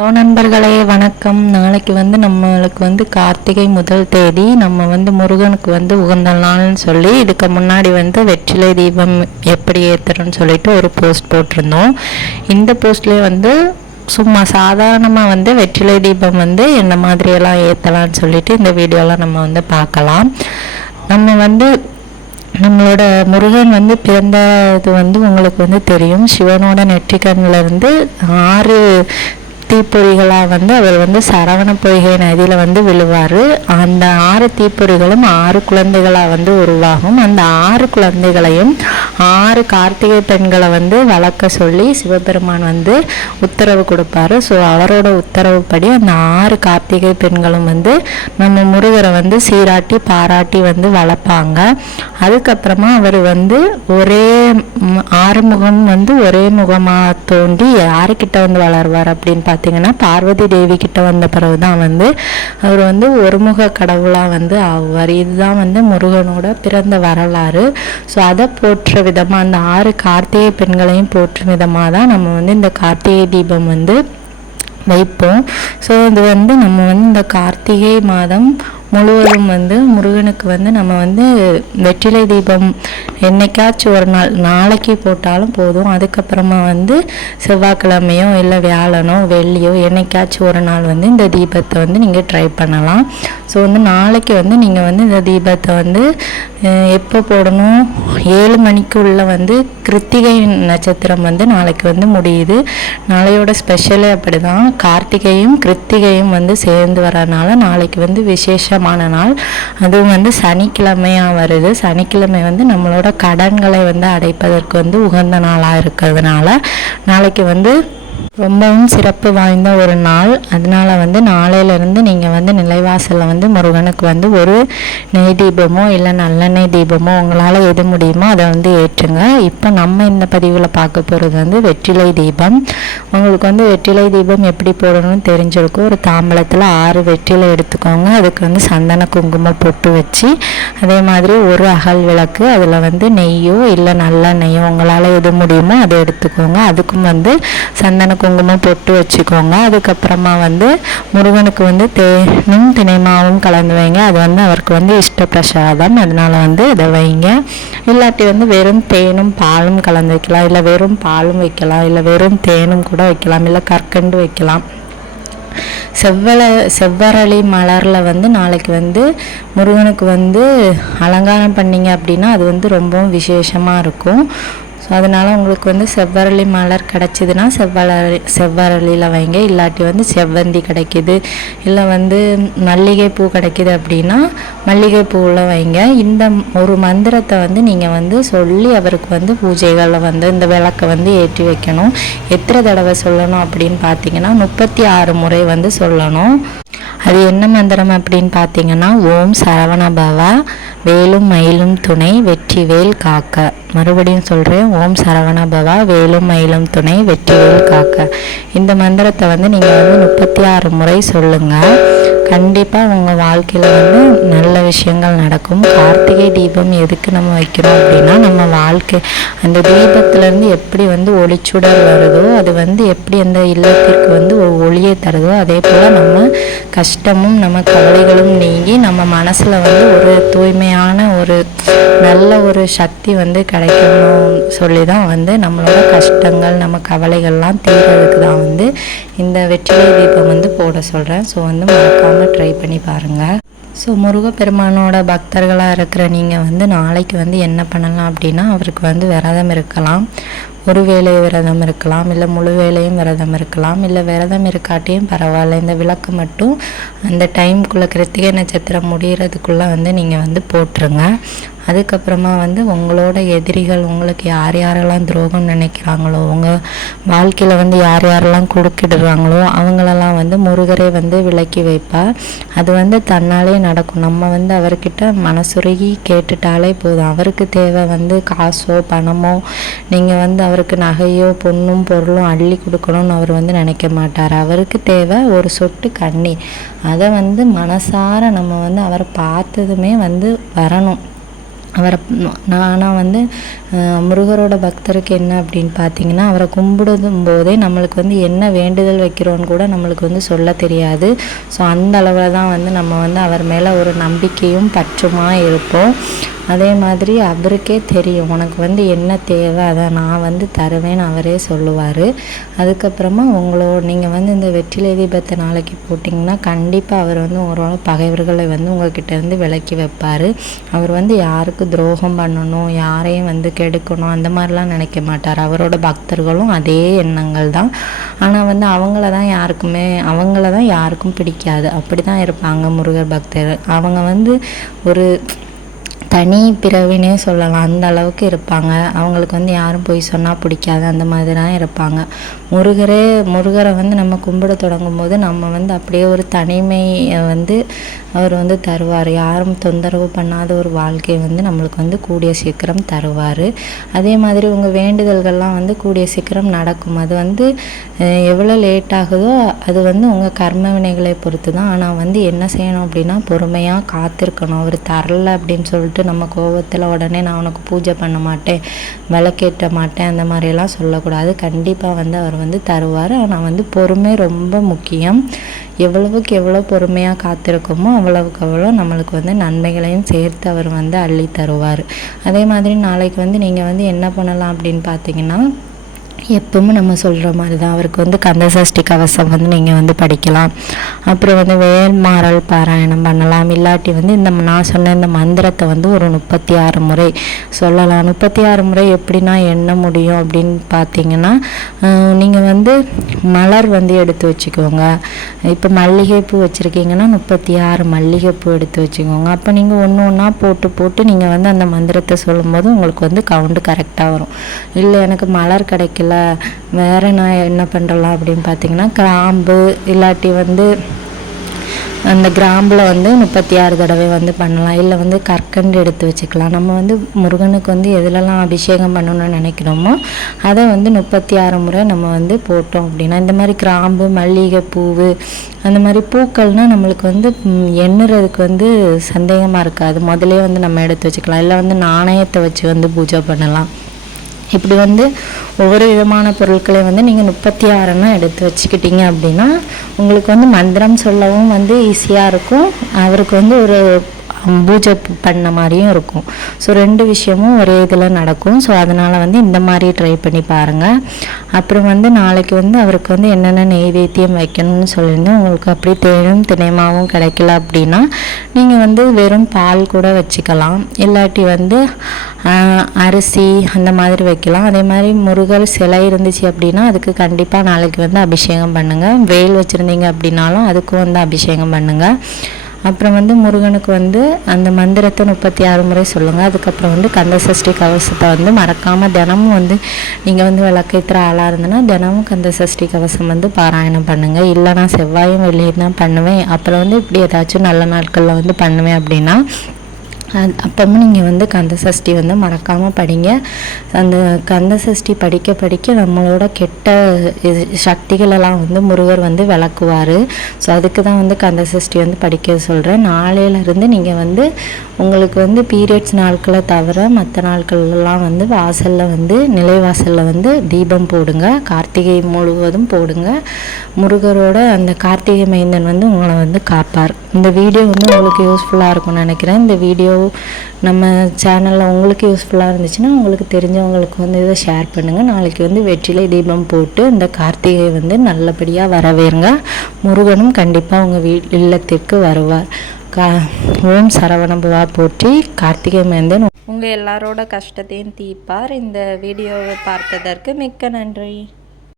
Hello நண்பர்களே வணக்கம். நாளைக்கு வந்து நம்மளுக்கு வந்து கார்த்திகை முதல் தேதி. நம்ம வந்து முருகனுக்கு வந்து உகந்த நாள்னு சொல்லி இதுக்கு முன்னாடி வந்து வெற்றிலை தீபம் எப்படி ஏற்றுறோன்னு சொல்லிட்டு ஒரு போஸ்ட் போட்டிருந்தோம். இந்த போஸ்ட்லேயே வந்து சும்மா சாதாரணமாக வந்து வெற்றிலை தீபம் வந்து என்ன மாதிரியெல்லாம் ஏற்றலாம்னு சொல்லிட்டு இந்த வீடியோலாம் நம்ம வந்து பார்க்கலாம். நம்ம வந்து நம்மளோட முருகன் வந்து பிறந்தது வந்து உங்களுக்கு வந்து தெரியும். சிவனோட நெற்றிக்கண்ணில் இருந்து ஆறு தீப்பொறிகளாக வந்து அவர் வந்து சரவண பொய்கை நதியில் வந்து விழுவார். அந்த ஆறு தீப்பொறிகளும் ஆறு குழந்தைகளாக வந்து உருவாகும். அந்த ஆறு குழந்தைகளையும் ஆறு கார்த்திகை பெண்களை வந்து வளர்க்க சொல்லி சிவபெருமான் வந்து உத்தரவு கொடுப்பாரு. ஸோ அவரோட உத்தரவுப்படி அந்த ஆறு கார்த்திகை பெண்களும் வந்து நம்ம முருகரை வந்து சீராட்டி பாராட்டி வந்து வளர்ப்பாங்க. அதுக்கப்புறமா அவர் வந்து ஒரே ஆறு முகம் வந்து ஒரே முகமாக தோண்டி யாருக்கிட்ட வந்து வளருவார் அப்படின்னு பார்த்தீங்கன்னா பார்வதி தேவி கிட்ட வந்த பிறகு தான் வந்து அவர் வந்து ஒருமுக கடவுளாக வந்து ஆவார். இதுதான் வந்து முருகனோட பிறந்த வரலாறு. ஸோ அதை போற்ற விதமாக அந்த ஆறு கார்த்திகை பெண்களையும் போற்றும் விதமாக தான் நம்ம வந்து இந்த கார்த்திகை தீபம் வந்து வைப்போம். ஸோ இது வந்து நம்ம வந்து இந்த கார்த்திகை மாதம் முழுவதும் வந்து முருகனுக்கு வந்து நம்ம வந்து வெற்றிலை தீபம் என்னைக்காச்சும் ஒரு நாள் நாளைக்கு போட்டாலும் போதும். அதுக்கப்புறமா வந்து செவ்வாய்க்கிழமையோ இல்லை வியாழனோ வெள்ளியோ என்னைக்காச்சும் ஒரு நாள் வந்து இந்த தீபத்தை வந்து நீங்கள் ட்ரை பண்ணலாம். ஸோ வந்து நாளைக்கு வந்து நீங்கள் வந்து இந்த தீபத்தை வந்து எப்போ போடணும்? ஏழு மணிக்குள்ளே வந்து கிருத்திகை நட்சத்திரம் வந்து நாளைக்கு வந்து முடியுது. நாளையோட ஸ்பெஷலே அப்படி தான் கார்த்திகையும் கிருத்திகையும் வந்து சேர்ந்து வரனால நாளைக்கு வந்து விசேஷம் விசேஷமான நாள். அதுவும் வந்து சனிக்கிழமையாக வருது. சனிக்கிழமை வந்து நம்மளோட கடன்களை வந்து அடைப்பதற்கு வந்து உகந்த நாளாக இருக்கிறதுனால நாளைக்கு வந்து ரொம்பவும் சிறப்பு வாய்ந்த ஒரு நாள். அதனால் வந்து நாளையிலேருந்து நீங்கள் வந்து நிலைவாசலில் வந்து முருகனுக்கு வந்து ஒரு நெய் தீபமோ இல்லை நல்லெண்ணெய் தீபமோ உங்களால் எது முடியுமோ அதை வந்து ஏற்றுங்க. இப்போ நம்ம இந்த பதிவில் பார்க்க போகிறது வந்து வெற்றிலை தீபம். உங்களுக்கு வந்து வெற்றிலை தீபம் எப்படி போடணும்னு தெரிஞ்சிருக்கும். ஒரு தாம்பளத்தில் ஆறு வெற்றிலை எடுத்துக்கோங்க. அதுக்கு வந்து சந்தன குங்குமம் பொட்டு வச்சு அதே மாதிரி ஒரு அகல் விளக்கு அதில் வந்து நெய்யோ இல்லை நல்லெண்ணெய்யோ உங்களால் எது முடியுமோ அதை எடுத்துக்கோங்க. அதுக்கும் வந்து சந்தன குங்குமம் பொட்டு வச்சுக்கோங்க. அதுக்கப்புறமா வந்து முருகனுக்கு வந்து தேனும் தினைமாவும் கலந்து வைங்க. அது வந்து அவருக்கு வந்து இஷ்ட பிரசாதம். அதனால் வந்து இதை வைங்க. இல்லாட்டி வந்து வெறும் தேனும் பாலும் கலந்து வைக்கலாம். இல்லை வெறும் பாலும் வைக்கலாம். இல்லை வெறும் தேனும் கூட வைக்கலாம். இல்லை கற்கண்டு வைக்கலாம். செவ்வள செவ்வரளி மலரில் வந்து நாளைக்கு வந்து முருகனுக்கு வந்து அலங்காரம் பண்ணிங்க அப்படின்னா அது வந்து ரொம்பவும் விசேஷமாக இருக்கும். அதனால் உங்களுக்கு வந்து செவ்வரளி மலர் கிடச்சிதுன்னா செவ்வரளி செவ்வரளியில் வைங்க. இல்லாட்டி வந்து செவ்வந்தி கிடைக்கிது. இல்லை வந்து மல்லிகை பூ கிடைக்கிது அப்படின்னா மல்லிகை பூவில் வைங்க. இந்த ஒரு மந்திரத்தை வந்து நீங்கள் வந்து சொல்லி அவருக்கு வந்து பூஜைகளில் வந்து இந்த விளக்கை வந்து ஏற்றி வைக்கணும். எத்தனை தடவை சொல்லணும் அப்படின்னு பார்த்தீங்கன்னா முப்பத்தி ஆறு முறை வந்து சொல்லணும். அது என்ன மந்திரம் அப்படின்னு பார்த்தீங்கன்னா ஓம் சரவணபவா வேலும் மயிலும் துணை வெற்றி வேல் காக்க. மறுபடியும் சொல்கிறேன் ஓம் சரவணபவா வேலும் மயிலும் துணை வெற்றி வேல் காக்க. இந்த மந்திரத்தை வந்து நீங்கள் வந்து முப்பத்தி ஆறு முறை சொல்லுங்கள் கண்டிப்பாக உங்கள் வாழ்க்கையில் வந்து நல்ல விஷயங்கள் நடக்கும். கார்த்திகை தீபம் எதுக்கு நம்ம வைக்கிறோம் அப்படின்னா நம்ம வாழ்க்கை அந்த தீபத்துலேருந்து எப்படி வந்து ஒளிச்சுடர் வருதோ அது வந்து எப்படி அந்த இல்லத்திற்கு வந்து ஒரு தருதோ அதே போல் நம்ம கஷ்டமும் நம்ம கவலைகளும் நீங்கி நம்ம மனசில் வந்து ஒரு தூய்மையான ஒரு நல்ல ஒரு சக்தி வந்து கிடைக்கணும் சொல்லி தான் வந்து நம்மளோட கஷ்டங்கள் நம்ம கவலைகள்லாம் தீர்றதுக்கு தான் வந்து இந்த வெற்றிலை தீபம் வந்து போட சொல்கிறேன் ஸோ வந்து மறக்காமல் ட்ரை பண்ணி பாருங்கள் ஸோ முருகப்பெருமானோட பக்தர்களாக இருக்கிற நீங்கள் வந்து நாளைக்கு வந்து என்ன பண்ணலாம் அப்படின்னா அவருக்கு வந்து விரதம் இருக்கலாம். ஒரு வேளை விரதம் இருக்கலாம் இல்லை முழு வேலையும் விரதம் இருக்கலாம் இல்லை விரதம் இருக்காட்டியும் பரவாயில்ல. இந்த விளக்கு மட்டும் அந்த டைம்குள்ளே கிருத்திகை நட்சத்திரம் முடிகிறதுக்குள்ளே வந்து நீங்கள் வந்து போட்டுருங்க. அதுக்கப்புறமா வந்து உங்களோட எதிரிகள் உங்களுக்கு யார் யாரெல்லாம் துரோகம் நினைக்கிறாங்களோ உங்கள் வாழ்க்கையில் வந்து யார் யாரெல்லாம் குறுக்கிடுறாங்களோ அவங்களெல்லாம் வந்து முருகரை வந்து விலக்கி வைப்பார். அது வந்து தன்னாலே நடக்கும். நம்ம வந்து அவர்கிட்ட மனசுருகி கேட்டுட்டாலே போதும். அவருக்கு தேவை வந்து காசோ பணமோ நீங்கள் வந்து அவருக்கு நகையோ பொண்ணும் பொருளும் அள்ளி கொடுக்கணும்னு அவர் வந்து நினைக்க மாட்டார். அவருக்கு தேவை ஒரு சொட்டு கண்ணீர். அதை வந்து மனசார நம்ம வந்து அவரை பார்த்ததுமே வந்து வரணும். அவரை ஆனால் வந்து முருகரோட பக்தருக்கு என்ன அப்படின்னு பார்த்தீங்கன்னா அவரை கும்பிடும் போதே நம்மளுக்கு வந்து என்ன வேண்டுதல் வைக்கிறோன்னு கூட நம்மளுக்கு வந்து சொல்ல தெரியாது. ஸோ அந்த அளவில் தான் வந்து நம்ம வந்து அவர் மேலே ஒரு நம்பிக்கையும் பற்றுமா இருப்போம். அதே மாதிரி அவருக்கே தெரியும் உனக்கு வந்து என்ன தேவை அதை நான் வந்து தருவேன்னு அவரே சொல்லுவார். அதுக்கப்புறமா உங்களோட நீங்கள் வந்து இந்த வெற்றிலை தீபத்தை நாளைக்கு போட்டிங்கன்னா கண்டிப்பாக அவர் வந்து உங்களோட பகைவர்களை வந்து உங்ககிட்ட இருந்து விலக்கி வைப்பார். அவர் வந்து யாருக்கு துரோகம் பண்ணணும் யாரையும் வந்து கெடுக்கணும் அந்த மாதிரிலாம் நினைக்க மாட்டார். அவரோட பக்தர்களும் அதே எண்ணங்கள் தான். ஆனால் வந்து அவங்கள தான் யாருக்குமே அவங்கள தான் யாருக்கும் பிடிக்காது. அப்படி தான் இருப்பாங்க முருகர் பக்தர் அவங்க வந்து ஒரு தனி பிறவினே சொல்லலாம். அந்த அளவுக்கு இருப்பாங்க. அவங்களுக்கு வந்து யாரும் போய் சொன்னால் பிடிக்காது. அந்த மாதிரி தான் இருப்பாங்க. முருகரே முருகரை வந்து நம்ம கும்பிட தொடங்கும் போது நம்ம வந்து அப்படியே ஒரு தனிமையை வந்து அவர் வந்து தருவார். யாரும் தொந்தரவு பண்ணாத ஒரு வாழ்க்கையை வந்து நம்மளுக்கு வந்து கூடிய சீக்கிரம் தருவார். அதே மாதிரி உங்கள் வேண்டுதல்கள்லாம் வந்து கூடிய சீக்கிரம் நடக்கும். அது வந்து எவ்வளோ லேட் ஆகுதோ அது வந்து உங்கள் கர்ம வினைகளை பொறுத்து தான் ஆனால் வந்து என்ன செய்யணும் அப்படின்னா பொறுமையாக காத்திருக்கணும். அவர் தரல அப்படின்னு சொல்லிட்டு நம்ம கோபத்தில் உடனே நான் உனக்கு பூஜை பண்ண மாட்டேன் விளக்கேற்ற மாட்டேன் அந்த மாதிரியெல்லாம் சொல்லக்கூடாது. கண்டிப்பாக வந்து அவர் வந்து தருவார். ஆனால் வந்து பொறுமை ரொம்ப முக்கியம். எவ்வளவுக்கு எவ்வளோ பொறுமையாக காத்திருக்கோமோ அவ்வளவுக்கு அவ்வளோ நம்மளுக்கு வந்து நன்மைகளையும் சேர்த்து அவர் வந்து அள்ளி தருவார். அதே மாதிரி நாளைக்கு வந்து நீங்கள் வந்து என்ன பண்ணலாம் அப்படின்னு பார்த்தீங்கன்னா எப்பவும் நம்ம சொல்கிற மாதிரி தான் அவருக்கு வந்து கந்தசஷ்டி கவசம் வந்து நீங்கள் வந்து படிக்கலாம். அப்புறம் வந்து வேல்மாறல் பாராயணம் பண்ணலாம். இல்லாட்டி வந்து இந்த நான் சொன்ன இந்த மந்திரத்தை வந்து ஒரு முப்பத்தி ஆறு முறை சொல்லலாம். முப்பத்தி ஆறு முறை எப்படின்னா எண்ண முடியும் அப்படின்னு பார்த்தீங்கன்னா நீங்கள் வந்து மலர் வந்து எடுத்து வச்சுக்கோங்க. இப்போ மல்லிகைப்பூ வச்சுருக்கீங்கன்னா முப்பத்தி ஆறு மல்லிகைப்பூ எடுத்து வச்சுக்கோங்க. அப்போ நீங்கள் ஒன்று ஒன்றா போட்டு போட்டு நீங்கள் வந்து அந்த மந்திரத்தை சொல்லும்போது உங்களுக்கு வந்து கவுண்டு கரெக்டாக வரும். இல்லை எனக்கு மலர் கிடைக்கல வேறு நான் என்ன பண்ணுறலாம் அப்படின்னு பார்த்தீங்கன்னா கிராம்பு இல்லாட்டி வந்து அந்த கிராம்பில் வந்து முப்பத்தி ஆறு தடவை வந்து பண்ணலாம். இல்லை வந்து கற்கண்டு எடுத்து வச்சுக்கலாம். நம்ம வந்து முருகனுக்கு வந்து எதுலலாம் அபிஷேகம் பண்ணணும்னு நினைக்கிறோமோ அதை வந்து முப்பத்தி ஆறு முறை நம்ம வந்து போட்டோம் அப்படின்னா இந்த மாதிரி கிராம்பு மல்லிகை பூவு அந்த மாதிரி பூக்கள்னால் நம்மளுக்கு வந்து எண்ணுறதுக்கு வந்து சந்தேகமாக இருக்காது. முதலே வந்து நம்ம எடுத்து வச்சுக்கலாம். இல்லை வந்து நாணயத்தை வச்சு வந்து பூஜை பண்ணலாம். இப்படி வந்து ஒவ்வொரு விதமான பொருட்களையும் வந்து நீங்கள் முப்பத்தி ஆறுன்னு எடுத்து வச்சுக்கிட்டீங்க அப்படின்னா உங்களுக்கு வந்து மந்திரம் சொல்லவும் வந்து ஈஸியாக இருக்கும். அவருக்கு வந்து ஒரு பூஜை பண்ண மாதிரியும் இருக்கும். ஸோ ரெண்டு விஷயமும் ஒரே இதில் நடக்கும். ஸோ அதனால் வந்து இந்த மாதிரி ட்ரை பண்ணி பாருங்கள் அப்புறம் வந்து நாளைக்கு வந்து அவருக்கு வந்து என்னென்ன நெய்வேத்தியம் வைக்கணும்னு சொல்லியிருந்தேன். உங்களுக்கு அப்படி தேனும் தினைமாவும் கிடைக்கல அப்படின்னா நீங்கள் வந்து வெறும் பால் கூட வச்சுக்கலாம். இல்லாட்டி வந்து அரிசி அந்த மாதிரி வைக்கலாம். அதே மாதிரி முருகர் சிலை இருந்துச்சு அப்படின்னா அதுக்கு கண்டிப்பாக நாளைக்கு வந்து அபிஷேகம் பண்ணுங்கள் வேல் வச்சுருந்தீங்க அப்படின்னாலும் அதுக்கும் வந்து அபிஷேகம் பண்ணுங்கள் அப்புறம் வந்து முருகனுக்கு வந்து அந்த மந்திரத்தை முப்பத்தி ஆறு முறை சொல்லுங்கள் அதுக்கப்புறம் வந்து கந்த சஷ்டி கவசத்தை வந்து மறக்காமல் தினமும் வந்து நீங்கள் வந்து விளக்கேற்றுற ஆளாக இருந்ததுன்னா தினமும் கந்த சஷ்டி கவசம் வந்து பாராயணம் பண்ணுங்கள் இல்லை நான் செவ்வாயும் வெளியே தான் பண்ணுவேன். அப்புறம் வந்து இப்படி ஏதாச்சும் நல்ல நாட்களில் வந்து பண்ணுவேன் அப்படின்னா அது அப்பவும் நீங்கள் வந்து கந்த சஷ்டி வந்து மறக்காமல் படிங்க. அந்த கந்த சஷ்டி படிக்க படிக்க நம்மளோட கெட்ட சக்திகளெல்லாம் வந்து முருகர் வந்து விளக்குவார். ஸோ அதுக்கு தான் வந்து கந்த சஷ்டி வந்து படிக்க சொல்கிறேன் நாளையிலேருந்து நீங்கள் வந்து உங்களுக்கு வந்து பீரியட்ஸ் நாட்களை தவிர மற்ற நாட்கள்லாம் வந்து வாசலில் வந்து நிலைவாசலில் வந்து தீபம் போடுங்க. கார்த்திகை முழுவதும் போடுங்க. முருகரோட அந்த கார்த்திகை மைந்தன் வந்து உங்களை வந்து காப்பார். இந்த வீடியோ வந்து உங்களுக்கு யூஸ்ஃபுல்லாக இருக்கும்னு நினைக்கிறேன். இந்த வீடியோ நம்ம சேனலில் உங்களுக்கு யூஸ்ஃபுல்லாக இருந்துச்சுன்னா உங்களுக்கு தெரிஞ்சவங்களுக்கு வந்து இதை ஷேர் பண்ணுங்கள் நாளைக்கு வந்து வெற்றிலை தீபம் போட்டு இந்த கார்த்திகை வந்து நல்லபடியாக வரவேறுங்க. முருகனும் கண்டிப்பாக உங்கள் வீ இல்லத்திற்கு வருவார். கா ஓம் சரவணபுவா போற்றி. கார்த்திகை மேந்தன் உங்கள் எல்லாரோட கஷ்டத்தையும் தீர்ப்பார். இந்த வீடியோவை பார்த்ததற்கு மிக்க நன்றி.